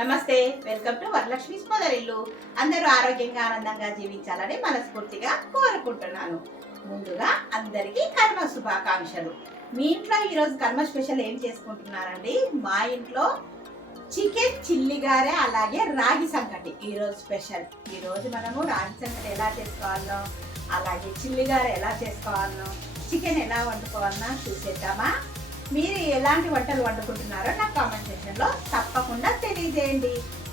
నమస్తే, welcome to Varalakshmi స్మదరిల్లు. అందరూ ఆరోగ్యంగా ఆనందంగా జీవించాలని మనస్ఫూర్తిగా కోరుకుంటున్నాను. ముందుగా అందరికీ కర్మ శుభాకాంక్షలు. మీ ఇంట్లో ఈరోజు కర్మ స్పెషల్ ఏం చేసుకుంటున్నారండి? మా ఇంట్లో చికెన్ చిల్లి గారె అలాగే రాగి సంకటి ఈరోజు స్పెషల్. ఈరోజు మనము రాగి సంకటి ఎలా చేసుకోవాలో, అలాగే చిల్లి గారె ఎలా చేసుకోవాలో, చికెన్ ఎలా వండుకోవాలన్నా చూసేద్దామా? మీరు ఎలాంటి వంటలు వండుకుంటున్నారో నాకు కామెంట్ సెక్షన్లో తప్పకుండా తెలియజేయండి.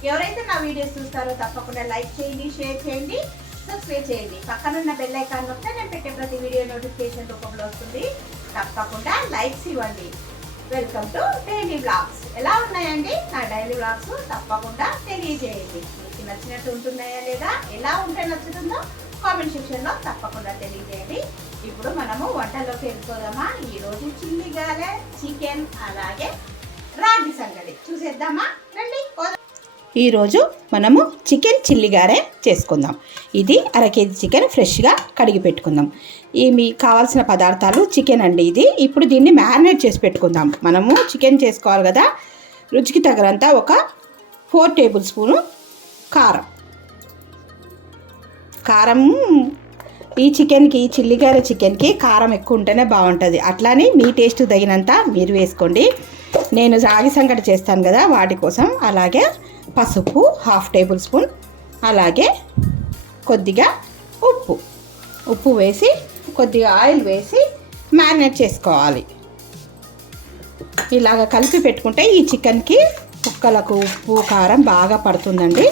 ఎవరైతే నా వీడియోస్ చూస్తారో తప్పకుండా లైక్ చేయండి, షేర్ చేయండి, సబ్స్క్రైబ్ చేయండి. పక్కనున్న బెల్ ఐకాన్ నొక్కితే నేను పెట్టే ప్రతి వీడియో నోటిఫికేషన్ రూపంలో వస్తుంది. తప్పకుండా లైక్స్ ఇవ్వండి. Welcome to daily vlogs. ఎలా ఉన్నాయండి నా డైలీ వ్లాగ్స్? తప్పకుండా తెలియజేయండి. మీకు నచ్చినట్టు ఉంటున్నాయా లేదా, ఎలా ఉంటే నచ్చుతుందో కామెంట్ సెక్షన్లో తప్పకుండా తెలియజేయండి. ఇప్పుడు మనము వంటల్లోకి వెళ్ళిపోదామా? ఈరోజు చిల్లి గారె, చికెన్ అలాగే రాగి సంగటి చూసేద్దామా? రండి. ఈరోజు మనము చికెన్ చిల్లి గారె చేసుకుందాం. ఇది అరకేజీ చికెన్ ఫ్రెష్గా కడిగి పెట్టుకుందాం. మీకు కావాల్సిన పదార్థాలు చికెన్ అండి. ఇది ఇప్పుడు దీన్ని మ్యారినేట్ చేసి పెట్టుకుందాం. మనము చికెన్ చేసుకోవాలి కదా. రుచికి తగినంత ఒక 4 టేబుల్ స్పూను కారం. ఈ చికెన్కి, చిల్లి గారె చికెన్కి కారం ఎక్కువ ఉంటేనే బాగుంటుంది. అట్లానే మీ టేస్ట్ తగినంత మీరు వేసుకోండి. నేను రాగి సంగటి చేస్తాను కదా, వాటి కోసం. అలాగే పసుపు 1/2 టేబుల్ స్పూన్, అలాగే కొద్దిగా ఉప్పు వేసి, కొద్దిగా ఆయిల్ వేసి మ్యారినేట్ చేసుకోవాలి. ఇలాగ కలిపి పెట్టుకుంటే ఈ చికెన్కి ముక్కలకు ఉప్పు కారం బాగా పడుతుందండి.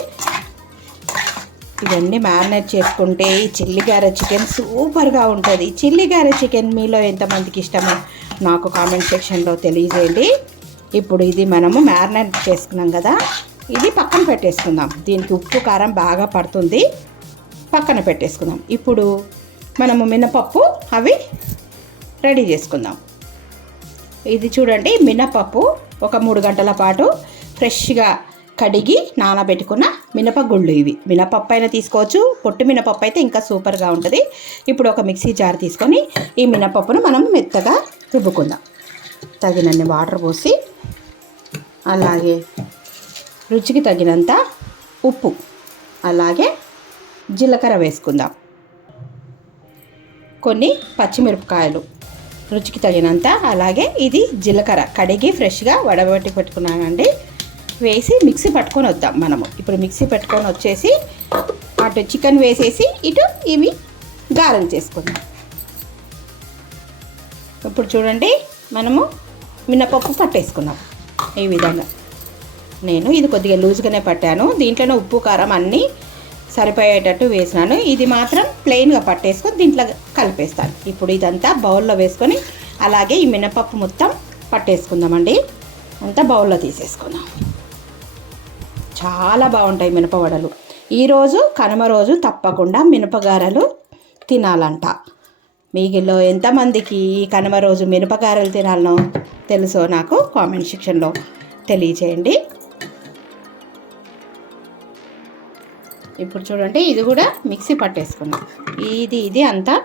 ఇవన్నీ మ్యారినేట్ చేసుకుంటే ఈ చిల్లి గారె చికెన్ సూపర్గా ఉంటుంది. చిల్లి గారె చికెన్ మీలో ఎంతమందికి ఇష్టమో నాకు కామెంట్ సెక్షన్లో తెలియజేయండి. ఇప్పుడు ఇది మనము మ్యారినేట్ చేసుకున్నాం కదా, ఇది పక్కన పెట్టేసుకుందాం. దీనికి ఉప్పు కారం బాగా పడుతుంది, పక్కన పెట్టేసుకుందాం. ఇప్పుడు మనము మినపప్పు అవి రెడీ చేసుకుందాం. ఇది చూడండి, మినపప్పు ఒక 3 గంటల పాటు ఫ్రెష్గా కడిగి నానబెట్టుకున్న మినపగుళ్ళు. ఇవి మినపప్పు అయినా తీసుకోవచ్చు, పొట్టు మినపప్పు అయితే ఇంకా సూపర్గా ఉంటుంది. ఇప్పుడు ఒక మిక్సీ జార్ తీసుకొని ఈ మినపప్పును మనం మెత్తగా రుబ్బుకుందాం. తగినన్ని వాటర్ పోసి, అలాగే రుచికి తగినంత ఉప్పు, అలాగే జీలకర్ర వేసుకుందాం. కొన్ని పచ్చిమిరపకాయలు రుచికి తగినంత, అలాగే ఇది జీలకర్ర కడిగి ఫ్రెష్గా వడబెట్టి పెట్టుకున్నానండి. వేసి మిక్సీ పట్టుకొని వద్దాం మనము. ఇప్పుడు మిక్సీ పెట్టుకొని వచ్చేసి అటు చికెన్ వేసేసి ఇటు ఇవి గారెలు చేసుకుందాం. ఇప్పుడు చూడండి, మనము మినపప్పు పట్టేసుకుందాం. ఈ విధంగా నేను ఇది కొద్దిగా లూజ్గానే పట్టాను. దీంట్లోనే ఉప్పు కారం అన్నీ సరిపోయేటట్టు వేసినాను. ఇది మాత్రం ప్లెయిన్గా పట్టేసుకొని దీంట్లో కలిపేస్తాను. ఇప్పుడు ఇదంతా బౌల్లో వేసుకొని, అలాగే ఈ మినపప్పు మొత్తం పట్టేసుకుందామండి. అంతా బౌల్లో తీసేసుకుందాం. చాలా బాగుంటాయి మినపవడలు. ఈరోజు కనుమ రోజు తప్పకుండా మినపగారెలు తినాలంట. మీలో ఎంతమందికి ఈ కనుమ రోజు మినపగారెలు తినాలనో తెలుసో నాకు కామెంట్ సెక్షన్లో తెలియచేయండి. ఇప్పుడు చూడండి, ఇది కూడా మిక్సీ పట్టేసుకుందాం. ఇది అంతా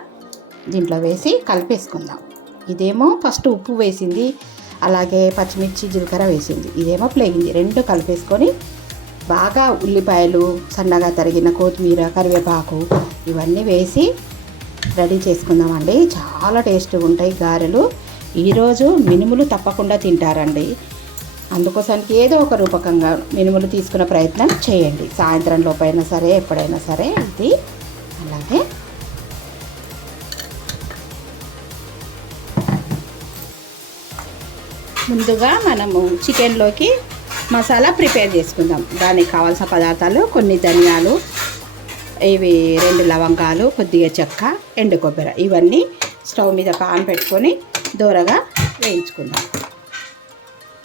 దీంట్లో వేసి కలిపేసుకుందాం. ఇదేమో ఫస్ట్ ఉప్పు వేసింది, అలాగే పచ్చిమిర్చి జీలకర్ర వేసింది. ఇదేమో ప్లెయిన్. రెండు కలిపేసుకొని బాగా ఉల్లిపాయలు, సన్నగా తరిగిన కొత్తిమీర, కరివేపాకు ఇవన్నీ వేసి రెడీ చేసుకుందామండి. చాలా టేస్ట్గా ఉంటాయి గారెలు. ఈరోజు మినుములు తప్పకుండా తింటారండి. అందుకోసానికి ఏదో ఒక రూపకంగా మినుములు తీసుకునే ప్రయత్నం చేయండి. సాయంత్రం లోపైనా సరే, ఎప్పుడైనా సరే. ఇది అలాగే ముందుగా మనము చికెన్లోకి మసాలా ప్రిపేర్ చేసుకుందాం. దానికి కావాల్సిన పదార్థాలు కొన్ని ధనియాలు, ఇవి 2 లవంగాలు, కొద్దిగా చెక్క, ఎండు కొబ్బరి. ఇవన్నీ స్టవ్ మీద పాన్ పెట్టుకొని దూరగా వేయించుకుందాం.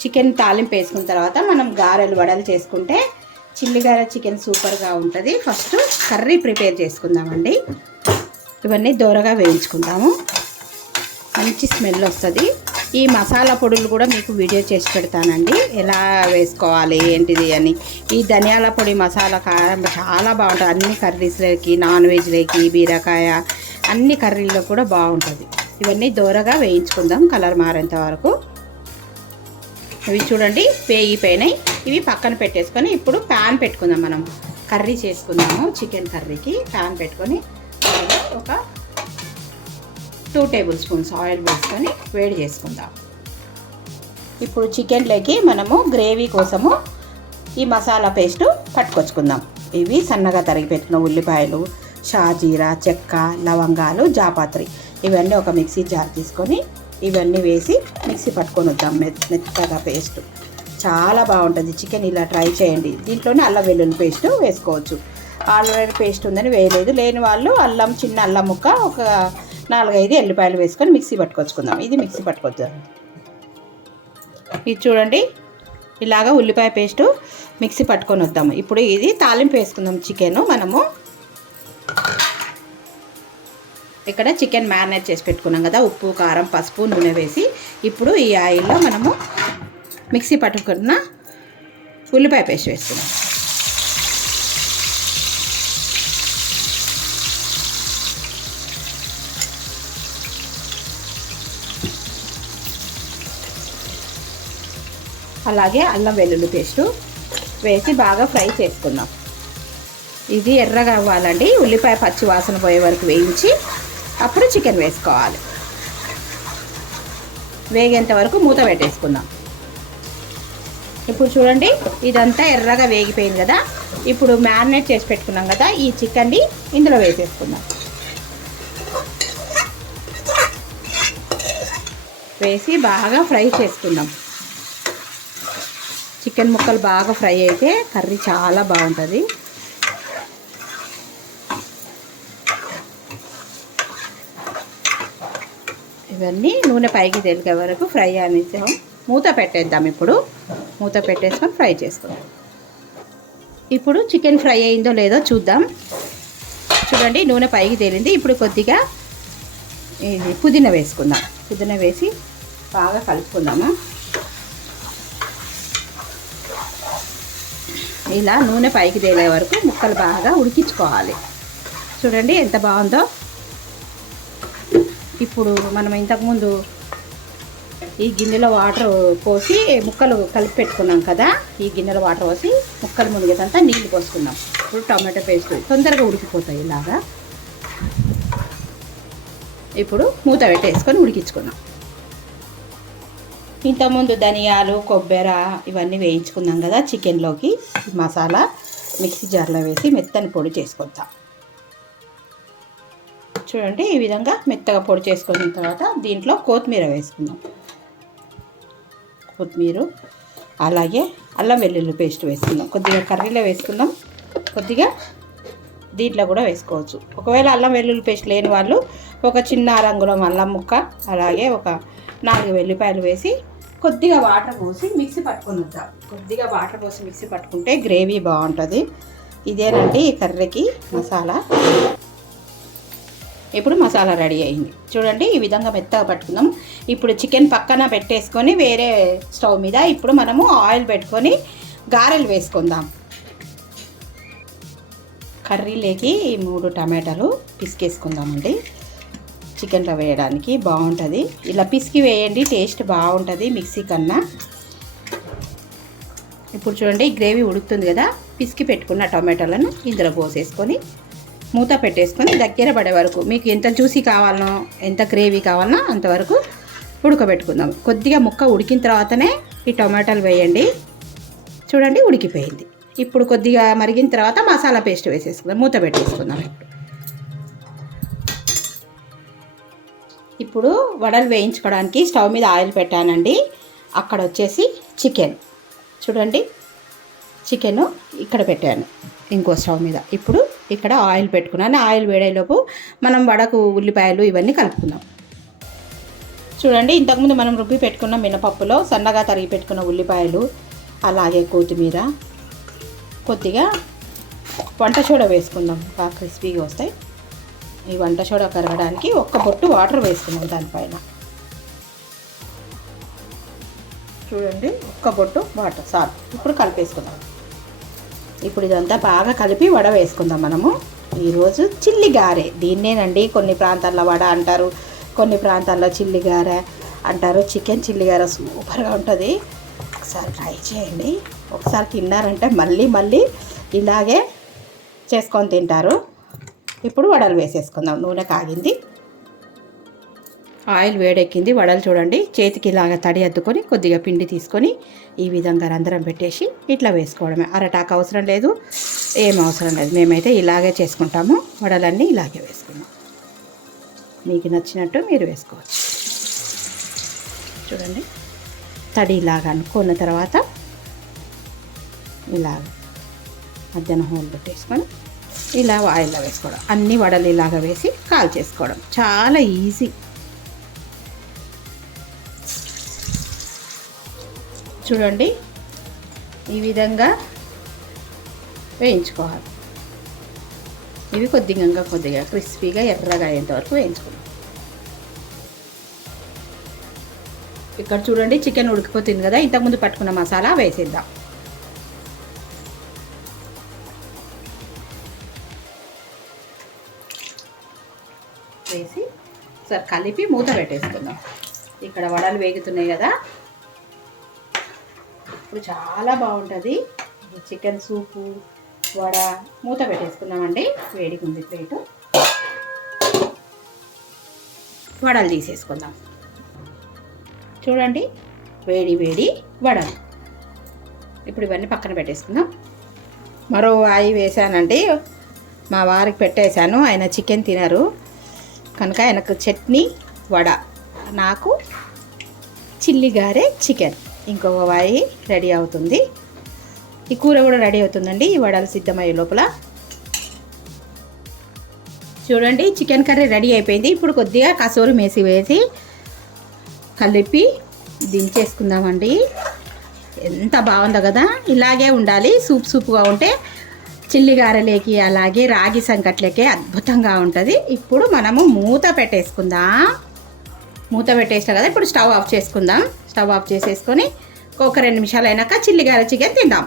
చికెన్ తాలింపు వేసుకున్న తర్వాత మనం గారెలు వడలు చేసుకుంటే చిల్లి గారె చికెన్ సూపర్గా ఉంటుంది. ఫస్ట్ కర్రీ ప్రిపేర్ చేసుకుందామండి. ఇవన్నీ దూరగా వేయించుకుందాము. మంచి స్మెల్ వస్తుంది. ఈ మసాలా పొడులు కూడా మీకు వీడియో చేసి పెడతానండి, ఎలా వేసుకోవాలి ఏంటిది అని. ఈ ధనియాల పొడి, మసాలా కారం చాలా బాగుంటుంది. అన్ని కర్రీస్లోకి, నాన్ వెజ్లోకి, బీరకాయ అన్ని కర్రీల్లో కూడా బాగుంటుంది. ఇవన్నీ దూరగా వేయించుకుందాం కలర్ మారేంత వరకు. ఇవి చూడండి వేగిపోయినాయి. ఇవి పక్కన పెట్టేసుకొని ఇప్పుడు ప్యాన్ పెట్టుకుందాం. మనం కర్రీ చేసుకుందాము. చికెన్ కర్రీకి ప్యాన్ పెట్టుకొని ఒక 2 టేబుల్ స్పూన్స్ ఆయిల్ వేసుకొని వేడి చేసుకుందాం. ఇప్పుడు చికెన్లోకి మనము గ్రేవీ కోసము ఈ మసాలా పేస్టు పట్టుకొచ్చుకుందాం. ఇవి సన్నగా తరిగి పెట్టుకున్న ఉల్లిపాయలు, షాజీరా, చెక్క, లవంగాలు, జాపత్రి ఇవన్నీ ఒక మిక్సీ జార్ తీసుకొని ఇవన్నీ వేసి మిక్సీ పట్టుకొని వద్దాం. మెత్తగా పేస్ట్ చాలా బాగుంటుంది. చికెన్ ఇలా ట్రై చేయండి. దీంట్లోనే అల్లం వెల్లుల్లి పేస్ట్ వేసుకోవచ్చు. ఆల్రెడీ పేస్ట్ ఉందని వేయలేదు. లేని వాళ్ళు అల్లం, చిన్న అల్లం ముక్క ఒక 4-5 ఎల్లిపాయలు వేసుకొని మిక్సీ పట్టుకొచ్చుకుందాం. ఇది మిక్సీ పట్టుకొద్దాం. ఇది చూడండి ఇలాగా ఉల్లిపాయ పేస్టు మిక్సీ పట్టుకొని వద్దాము. ఇప్పుడు ఇది తాలింపు వేసుకుందాం. చికెన్ మనము ఇక్కడ చికెన్ మ్యారినేట్ చేసి పెట్టుకున్నాం కదా, ఉప్పు, కారం, పసుపు, నూనె వేసి ఇప్పుడు ఈ ఆయిల్లో మనము మిక్సీ పట్టుకున్న ఉల్లిపాయ పేస్ట్ వేసుకుందాం. అలాగే అల్లం వెల్లుల్లి పేస్టు వేసి బాగా ఫ్రై చేసుకుందాం. ఇది ఎర్రగా అవ్వాలండి. ఉల్లిపాయ పచ్చి వాసన పోయే వరకు వేయించి అప్పుడు చికెన్ వేసుకోవాలి. వేగేంత వరకు మూత పెట్టేసుకుందాం. ఇప్పుడు చూడండి ఇదంతా ఎర్రగా వేగిపోయింది కదా. ఇప్పుడు మ్యారినేట్ చేసి పెట్టుకున్నాం కదా, ఈ చికెన్ని ఇందులో వేసేసుకుందాం. వేసి బాగా ఫ్రై చేసుకుందాం. చికెన్ ముక్కలు బాగా ఫ్రై అయితే కర్రీ చాలా బాగుంటుంది. ఇవన్నీ నూనె పైకి తేలికే వరకు ఫ్రై అనేసాం. మూత పెట్టేద్దాం. ఇప్పుడు మూత పెట్టేసుకొని ఫ్రై చేసుకుందాం. ఇప్పుడు చికెన్ ఫ్రై అయిందో లేదో చూద్దాం. చూడండి నూనె పైకి తేలింది. ఇప్పుడు కొద్దిగా ఇది పుదీనా వేసుకుందాం. పుదీనా వేసి బాగా కలుపుకుందాము. ఇలా నూనె పైకి తేలే వరకు ముక్కలు బాగా ఉడికించుకోవాలి. చూడండి ఎంత బాగుందో. ఇప్పుడు మనం ఇంతకుముందు ఈ గిన్నెలో వాటర్ పోసి ముక్కలు కలిపి పెట్టుకున్నాం కదా, ఈ గిన్నెలో వాటర్ పోసి ముక్కలు మునిగేదంతా నీళ్ళు పోసుకున్నాం. ఇప్పుడు టమాటో పేస్ట్ తొందరగా ఉడికిపోతాయి ఇలాగా. ఇప్పుడు మూత పెట్టేసుకొని ఉడికించుకున్నాం. ఇంతకుముందు ధనియాలు, కొబ్బరి ఇవన్నీ వేయించుకున్నాం కదా చికెన్లోకి. మసాలా మిక్సీ జార్లో వేసి మెత్తని పొడి చేసుకుంటాం. చూడండి ఈ విధంగా మెత్తగా పొడి చేసుకున్న తర్వాత దీంట్లో కొత్తిమీర వేసుకుందాం. కొత్తిమీర అలాగే అల్లం వెల్లుల్లి పేస్ట్ వేసుకుందాం. కొద్దిగా కర్రీలో వేసుకుందాం, కొద్దిగా దీంట్లో కూడా వేసుకోవచ్చు. ఒకవేళ అల్లం వెల్లుల్లి పేస్ట్ లేని వాళ్ళు ఒక చిన్న రంగులో అల్లం ముక్క, అలాగే ఒక 4 వెల్లిపాయలు వేసి కొద్దిగా వాటర్ పోసి మిక్సీ పట్టుకొని వద్దాం. కొద్దిగా వాటర్ పోసి మిక్సీ పట్టుకుంటే గ్రేవీ బాగుంటుంది. ఇదేనండి ఈ కర్రీకి మసాలా. ఇప్పుడు మసాలా రెడీ అయింది. చూడండి ఈ విధంగా మెత్తగా పట్టుకుందాం. ఇప్పుడు చికెన్ పక్కన పెట్టేసుకొని వేరే స్టవ్ మీద ఇప్పుడు మనము ఆయిల్ పెట్టుకొని గారెలు వేసుకుందాం. కర్రీలోకి 3 టమాటాలు పిసికేసుకుందామండి. చికెన్లో వేయడానికి బాగుంటుంది. ఇలా పిసికి వేయండి, టేస్ట్ బాగుంటుంది మిక్సీ కన్నా. ఇప్పుడు చూడండి గ్రేవీ ఉడుకుతుంది కదా, పిసికి పెట్టుకున్న టమాటాలను ఇందులో పోసేసుకొని మూత పెట్టేసుకొని దగ్గర పడే వరకు మీకు ఎంత జ్యూసీ కావాలనో, ఎంత గ్రేవీ కావాలనో అంతవరకు ఉడకబెట్టుకుందాం. కొద్దిగా ముక్క ఉడికిన తర్వాతనే ఈ టమాటాలు వేయండి. చూడండి ఉడికిపోయింది. ఇప్పుడు కొద్దిగా మరిగిన తర్వాత మసాలా పేస్ట్ వేసేసుకుందాం. మూత పెట్టేసుకుందాం. ఇప్పుడు వడలు వేయించుకోవడానికి స్టవ్ మీద ఆయిల్ పెట్టానండి. అక్కడ వచ్చేసి చికెన్ చూడండి, చికెన్ ఇక్కడ పెట్టాను ఇంకో స్టవ్ మీద. ఇప్పుడు ఇక్కడ ఆయిల్ పెట్టుకున్నాను. ఆయిల్ వేడేలోపు మనం వడకు ఉల్లిపాయలు ఇవన్నీ కలుపుకుందాం. చూడండి ఇంతకుముందు మనం రుబ్బి పెట్టుకున్న మినపప్పులో సన్నగా తరిగి పెట్టుకున్న ఉల్లిపాయలు, అలాగే కొత్తిమీర, కొద్దిగా వంట సోడా వేసుకుందాం. బాగా క్రిస్పీగా వస్తాయి. ఈ వంట సోడా కరగడానికి ఒక్క బొట్టు వాటర్ వేసుకుందాం దానిపైన. చూడండి ఒక్క బొట్టు వాటర్ చాలు. ఇప్పుడు కలిపేసుకుందాం. ఇప్పుడు ఇదంతా బాగా కలిపి వడ వేసుకుందాం మనము. ఈరోజు చిల్లి గారె, దీన్నేనండి కొన్ని ప్రాంతాల్లో వడ అంటారు, కొన్ని ప్రాంతాల్లో చిల్లి గారె అంటారు. చికెన్ చిల్లి గారె సూపర్గా ఉంటుంది. ఒకసారి ట్రై చేయండి. ఒకసారి తిన్నారంటే మళ్ళీ మళ్ళీ ఇలాగే చేసుకొని తింటారు. ఇప్పుడు వడలు వేసేసుకుందాం. నూనె కాగింది, ఆయిల్ వేడెక్కింది. వడలు చూడండి, చేతికి ఇలాగ తడి అద్దుకొని కొద్దిగా పిండి తీసుకొని ఈ విధంగా రంధ్రం పెట్టేసి ఇట్లా వేసుకోవడమే. అరటాకు అవసరం లేదు, ఏం అవసరం లేదు. మేమైతే ఇలాగే చేసుకుంటాము. వడలన్నీ ఇలాగే వేసుకున్నాం. మీకు నచ్చినట్టు మీరు వేసుకోవచ్చు. చూడండి, తడి ఇలాగ అనుకున్న తర్వాత ఇలాగ మధ్యాహ్నం హోల్ పెట్టేసుకొని ఇలా ఆయిల్లో వేసుకోవడం. అన్ని వడలు ఇలాగ వేసి కాల్ చేసుకోవడం చాలా ఈజీ. చూడండి, ఈ విధంగా వేయించుకోవాలి. ఇవి కొద్దిగా క్రిస్పీగా ఎర్రగా అయ్యేంతవరకు వేయించుకోవాలి. ఇక్కడ చూడండి, చికెన్ ఉడికిపోతుంది కదా, ఇంతకుముందు పట్టుకున్న మసాలా వేసేద్దాం. వేసి ఒకసారి కలిపి మూత పెట్టేసుకుందాం. ఇక్కడ వడలు వేగుతున్నాయి కదా, ఇప్పుడు చాలా బాగుంటుంది చికెన్ సూపు వడ. మూత పెట్టేసుకుందామండి. వేడిగా ఉంది ప్లేటు. వడలు తీసేసుకుందాం. చూడండి, వేడి వేడి వడలు. ఇప్పుడు ఇవన్నీ పక్కన పెట్టేసుకుందాం. మరో వాయి వేసానండి, మా వారికి పెట్టేశాను. ఆయన చికెన్ తినరు కనుక ఆయనకు చట్నీ వడ, నాకు చిల్లి గారె చికెన్. ఇంకొక వాయి రెడీ అవుతుంది. ఈ కూర కూడా రెడీ అవుతుందండి ఈ వడలు సిద్ధమయ్యే లోపల. చూడండి, చికెన్ కర్రీ రెడీ అయిపోయింది. ఇప్పుడు కొద్దిగా కసూరి మేసి వేసి కలిపి దించేసుకుందామండి. ఎంత బాగుందో కదా, ఇలాగే ఉండాలి. సూప్గా ఉంటే చిల్లి గారెలేకి అలాగే రాగి సంకట్లకి అద్భుతంగా ఉంటుంది. ఇప్పుడు మనము మూత పెట్టేసుకుందాం. మూత పెట్టేస్తాం కదా, ఇప్పుడు స్టవ్ ఆఫ్ చేసుకుందాం. స్టవ్ ఆఫ్ చేసేసుకొని ఒక 2 నిమిషాలు అయినాక చిల్లి గారె చికెన్ తిందాం.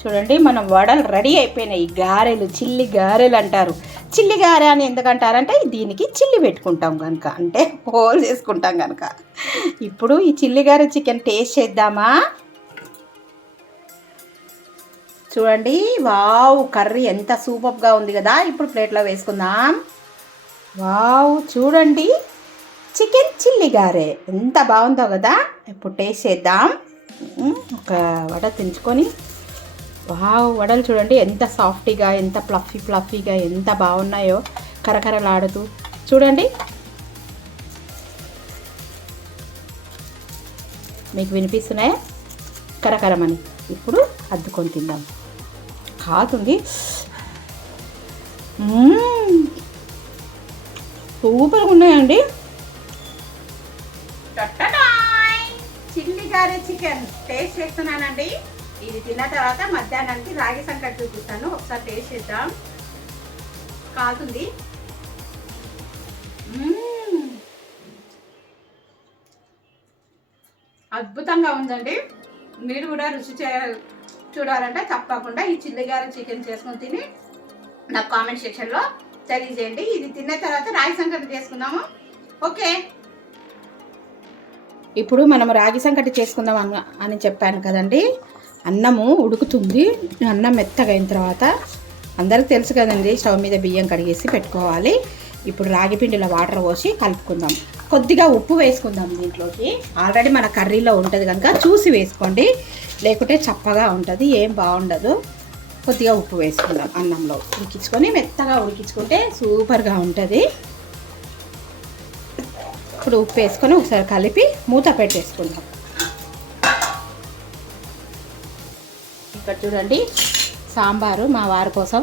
చూడండి, మనం వడలు రెడీ అయిపోయినాయి. గారెలు, చిల్లి గారెలు అంటారు. చిల్లి గారె అని ఎందుకంటారంటే దీనికి చిల్లి పెట్టుకుంటాం కనుక, అంటే హోల్ చేసుకుంటాం కనుక. ఇప్పుడు ఈ చిల్లి గారె చికెన్ టేస్ట్ చేద్దామా? చూడండి, వావ్, కర్రీ ఎంత సూపర్గా ఉంది కదా. ఇప్పుడు ప్లేట్లో వేసుకుందాం. వావ్, చూడండి, చికెన్ చిల్లి గారె ఎంత బాగుందో కదా. ఇప్పుడు టేస్ట్ చేద్దాం. ఒక వడ తెంచుకొని, వావ్, వడలు చూడండి ఎంత సాఫ్టీగా, ఎంత ఫ్లఫీగా ఎంత బాగున్నాయో, కరకరలాడుతూ. చూడండి, మీకు వినిపిస్తున్నాయా కరకరమని? ఇప్పుడు అద్దుకొని తిందాం. కాతుంది, సూపర్గా ఉన్నాయండి. చిల్లి గారె చికెన్ టేస్ట్ చేస్తున్నానండి. ఇది తిన్న తర్వాత మధ్యాహ్నానికి రాగి సంకటి చూపిస్తాను. ఒకసారి టేస్ట్ చేద్దాం. కాలుతుంది. అద్భుతంగా ఉందండి. మీరు కూడా రుచి చూడాలంటే తప్పకుండా ఈ చిల్లి గారె చికెన్ చేసుకొని తిని నాకు కామెంట్ సెక్షన్లో తెలియజేయండి. ఇది తిన్న తర్వాత రాగి సంకటి చేసుకుందాము. ఓకే, ఇప్పుడు మనం రాగి సంకటి చేసుకుందాం అని చెప్పాను కదండి. అన్నము ఉడుకుతుంది. అన్నం మెత్తగా అయిన తర్వాత అందరికి తెలుసు కదండి, స్టవ్ మీద బియ్యం కడిగేసి పెట్టుకోవాలి. ఇప్పుడు రాగి పిండిలో వాటర్ పోసి కలుపుకుందాం. కొద్దిగా ఉప్పు వేసుకుందాం దీంట్లోకి. ఆల్రెడీ మన కర్రీలో ఉంటుంది కనుక చూసి వేసుకోండి, లేకుంటే చప్పగా ఉంటుంది, ఏం బాగుండదు. కొద్దిగా ఉప్పు వేసుకుందాం. అన్నంలో ఉడికించుకొని మెత్తగా ఉడికించుకుంటే సూపర్గా ఉంటుంది. ఇప్పుడు ఉప్పు వేసుకొని ఒకసారి కలిపి మూత పెట్టేసుకుందాం. ఇక్కడ చూడండి, సాంబారు మా వారి కోసం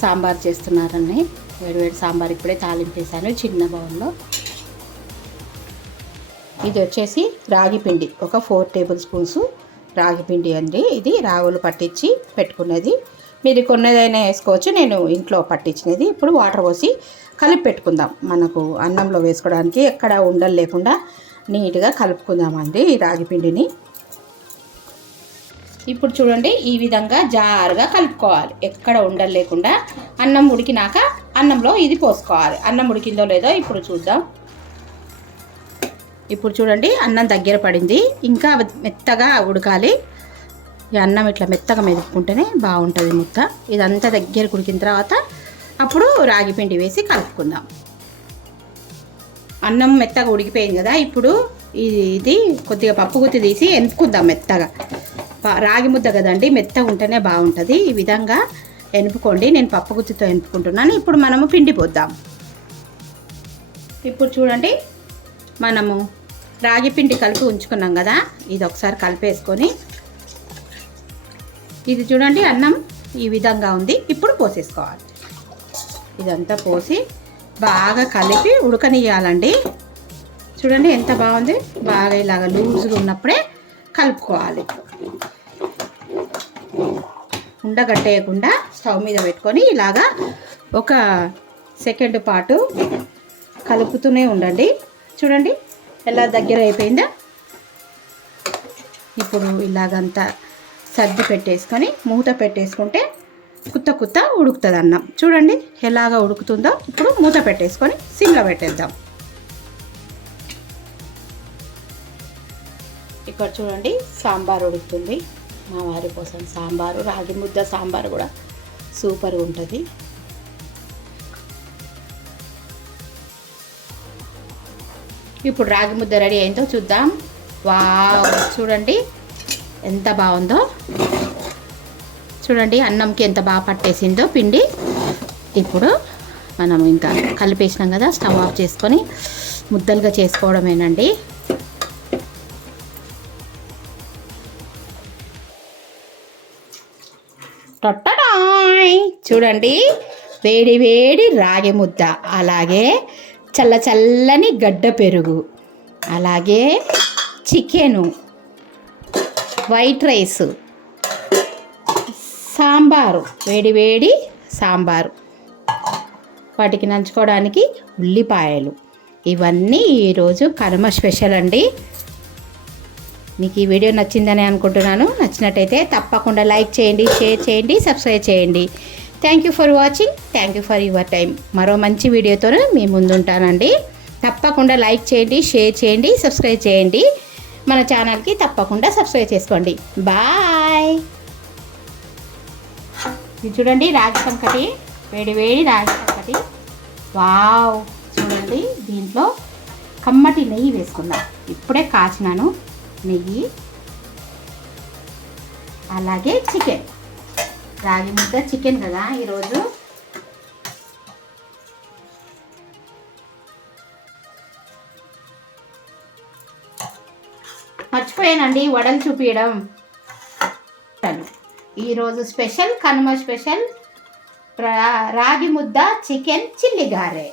సాంబార్ చేస్తున్నారని వేడివేడి సాంబార్ ఇప్పుడే తాలింపేసాను చిన్న బౌల్లో. ఇది వచ్చేసి రాగి పిండి, ఒక 4 టేబుల్ స్పూన్స్ రాగి పిండి అండి. ఇది రాగులు పట్టించి పెట్టుకున్నది. మీరు కొన్నదైనా వేసుకోవచ్చు, నేను ఇంట్లో పట్టించినది. ఇప్పుడు వాటర్ పోసి కలిపి పెట్టుకుందాం. మనకు అన్నంలో వేసుకోవడానికి ఎక్కడ ఉండలు లేకుండా నీట్గా కలుపుకుందామండి ఈ రాగి పిండిని. ఇప్పుడు చూడండి, ఈ విధంగా జారుగా కలుపుకోవాలి, ఎక్కడ ఉండలు లేకుండా. అన్నం ఉడికినాక అన్నంలో ఇది పోసుకోవాలి. అన్నం ఉడికిందో లేదో ఇప్పుడు చూద్దాం. ఇప్పుడు చూడండి అన్నం దగ్గర పడింది. ఇంకా మెత్తగా ఉడకాలి. ఈ అన్నం ఇట్లా మెత్తగా మెదుపుకుంటేనే బాగుంటుంది ముద్ద. ఇదంతా దగ్గర ఉడికిన తర్వాత అప్పుడు రాగి పిండి వేసి కలుపుకుందాం. అన్నం మెత్తగా ఉడికిపోయింది కదా. ఇప్పుడు ఇది కొద్దిగా పప్పు గుత్తి తీసి ఎనుపుకుందాం మెత్తగా. రాగి ముద్ద కదండి, మెత్తగా ఉంటేనే బాగుంటుంది. ఈ విధంగా ఎనుపుకోండి. నేను పప్పు గుత్తితో ఎనుపుకుంటున్నాను. ఇప్పుడు మనము పిండి పోద్దాం. ఇప్పుడు చూడండి, మనము రాగి పిండి కలిపి ఉంచుకున్నాం కదా, ఇది ఒకసారి కలిపేసుకొని, ఇది చూడండి అన్నం ఈ విధంగా ఉంది. ఇప్పుడు పోసేసుకోవాలి. ఇదంతా పోసి బాగా కలిపి ఉడకనియాలండి. చూడండి ఎంత బాగుంది. బాగా ఇలాగ లూజ్గా ఉన్నప్పుడే కలుపుకోవాలి. ఉండగట్టేయకుండా స్టవ్ మీద పెట్టుకొని ఇలాగా 1 సెకండ్ పాటు కలుపుతూనే ఉండండి. చూడండి ఎలా దగ్గర అయిపోయిందో. ఇప్పుడు ఇలాగంతా సర్ది పెట్టేసుకొని మూత పెట్టేసుకుంటే కుత్త ఉడుకుతుంది అన్నం. చూడండి ఎలాగ ఉడుకుతుందో. ఇప్పుడు మూత పెట్టేసుకొని సిమ్లో పెట్టేద్దాం. ఇక్కడ చూడండి సాంబార్ ఉడుకుతుంది. మా వారి కోసం సాంబారు, రాగి ముద్ద సాంబారు కూడా సూపర్గా ఉంటుంది. ఇప్పుడు రాగి ముద్ద రెడీ అయిందో చూద్దాం. వావ్, చూడండి ఎంత బాగుందో. చూడండి అన్నంకి ఎంత బాగా పట్టేసిందో పిండి. ఇప్పుడు మనం ఇంకా కలిపేసినాం కదా, స్టవ్ ఆఫ్ చేసుకొని ముద్దలుగా చేసుకోవడమేనండి. చూడండి వేడి వేడి రాగి ముద్ద, అలాగే చల్లని గడ్డ పెరుగు, అలాగే చికెను, వైట్ రైసు, సాంబారు, వేడి సాంబారు, వాటికి నంచుకోవడానికి ఉల్లిపాయలు. ఇవన్నీ ఈరోజు కనుమ స్పెషల్ అండి. మీకు ఈ వీడియో నచ్చిందని అనుకుంటున్నాను. నచ్చినట్టయితే తప్పకుండా లైక్ చేయండి, షేర్ చేయండి, సబ్స్క్రైబ్ చేయండి. Thank you for watching. Thank you for your time. మరో మంచి వీడియోతో మీ ముందుంటానండి. తప్పకుండా లైక్ చేయండి, షేర్ చేయండి, సబ్స్క్రైబ్ చేయండి. మన ఛానల్కి తప్పకుండా సబ్స్క్రైబ్ చేసుకోండి. బాయ్. ఇది చూడండి రాగి సంకటి, వేడి రాగి సంకటి. వావ్, చూడండి దీంట్లో కమ్మటి నెయ్యి వేసుకున్నా. ఇప్పుడే కాచినాను నెయ్యి. అలాగే చికెన్, రాగి ముద్ద చికెన్ కదా ఈరోజు. మర్చిపోయానండి వడలు చూపించడం. ఈరోజు స్పెషల్ కనుమ స్పెషల్ రాగి ముద్ద చికెన్ చిల్లి గారె.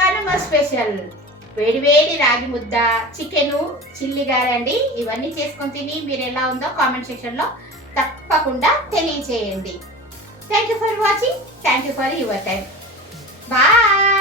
కనుమ స్పెషల్ వేడి రాగి ముద్ద, చికెను, చిల్లి గారె అండి. ఇవన్నీ చేసుకొని తిని మీరు ఎలా ఉందో కామెంట్ సెక్షన్లో తప్పకుండా తెలియచేయండి. Thank you for watching. Thank you for your time. Bye.